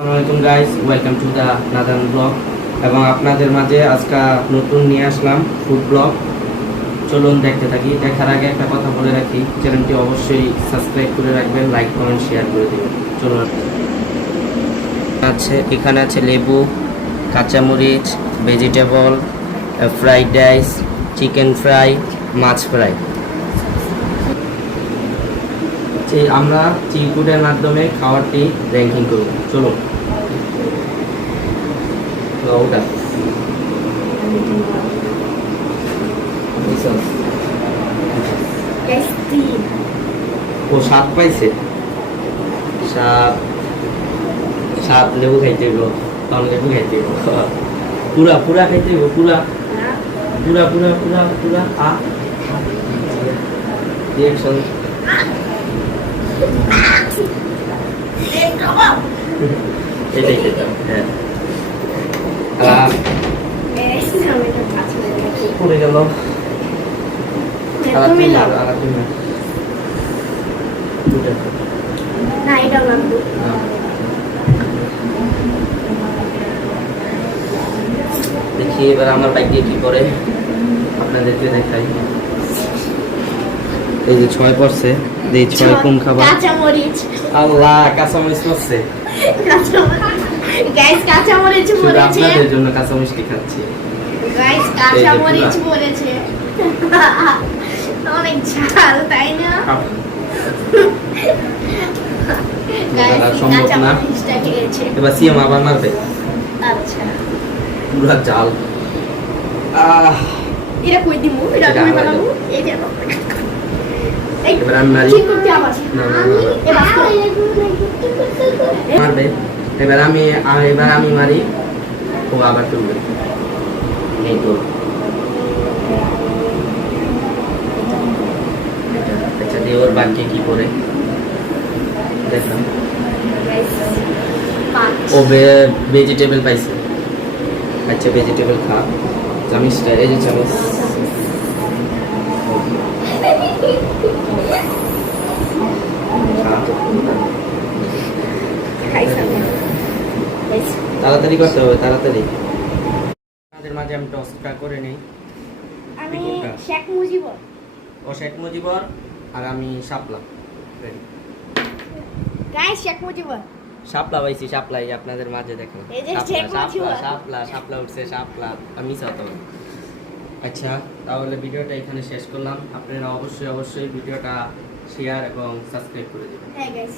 আসসালামু আলাইকুম guys, welcome to the Nadan vlog. এবং আপনাদের মাঝে আজকে নতুন নিয়ে আসলাম ফুড ব্লগ। চলুন দেখতে থাকি। দেখার আগে একটা কথা বলে রাখি, চ্যানেলটি অবশ্যই সাবস্ক্রাইব করে রাখবেন, লাইক কমেন্ট শেয়ার করে দেবেন। চলুন। এখানে আছে লেবু, কাঁচামরিচ, vegetable, fried rice, chicken fry, মাছ ফ্রাই। আমরা চিরকুটের মাধ্যমে খাবারটি র্যাঙ্কিং করব। চলুন। ওটা ও সাত পাইছে। সাত লেবু খাইতে হইব, তখন লেবু খাইতে হইব, পুরা পুরা খাইতে হইব, পুরা পুরা পুরা পুরা পুরা রিয়াকশন। এটাই খেতাম। হ্যাঁ, পড়ে গেল। দেখি এবার আমার বাইক দিয়ে কি করে আপনাদেরকে দেখাই। এই যে 6 পড়ছে, এই 6 কোন খাবার? কাঁচামরিচ। আল্লাহ, কাঁচামরিচ পড়ছে। গাইস কাঁচামরিচ পড়েছে। আপনাদের জন্য কাঁচামরিচ খাচ্ছি। গাইস কাঁচামরিচ পড়েছে। অনেক ঝাল, তাই না? গাইস কাঁচামরিচটা খেয়েছে। এবার সিএম আবার মারবে। আচ্ছা, পুরা জাল। এটা কই দিমু? এটা কই বানাবো? এই দেখো। এবার আমি মারি। ঠিক করতে আবার। না না না, এবার মারবে। এবার আমি মারি, ও আবার তুলবে। এই তো। আচ্ছা, দিয়ে ওর বাক্যে কি করে দেখলাম। ও ভেজিটেবল পাইছে। আচ্ছা, ভেজিটেবল খা। চামিচটা, এই যে চামিচ। তাড়াতাড়ি করতে হবে, তাড়াতাড়ি। আমাদের মাঝে আমি টসটা করে নেই। আমি শেখ মুজিবর। ও শেখ মুজিবর, আর আমি শাপলা। রেডি। গাইস শেখ মুজিবর। শাপলা পাইছি, শাপলাই আপনাদের মাঝে দেখেন। এই যে শেখ মুজিবর। শাপলা উঠছে, শাপলা। আমি চাতো। আচ্ছা, তাহলে ভিডিওটা এখানে শেষ করলাম। আপনারা অবশ্যই ভিডিওটা শেয়ার এবং সাবস্ক্রাইব করে দেবেন। হ্যাঁ গাইস।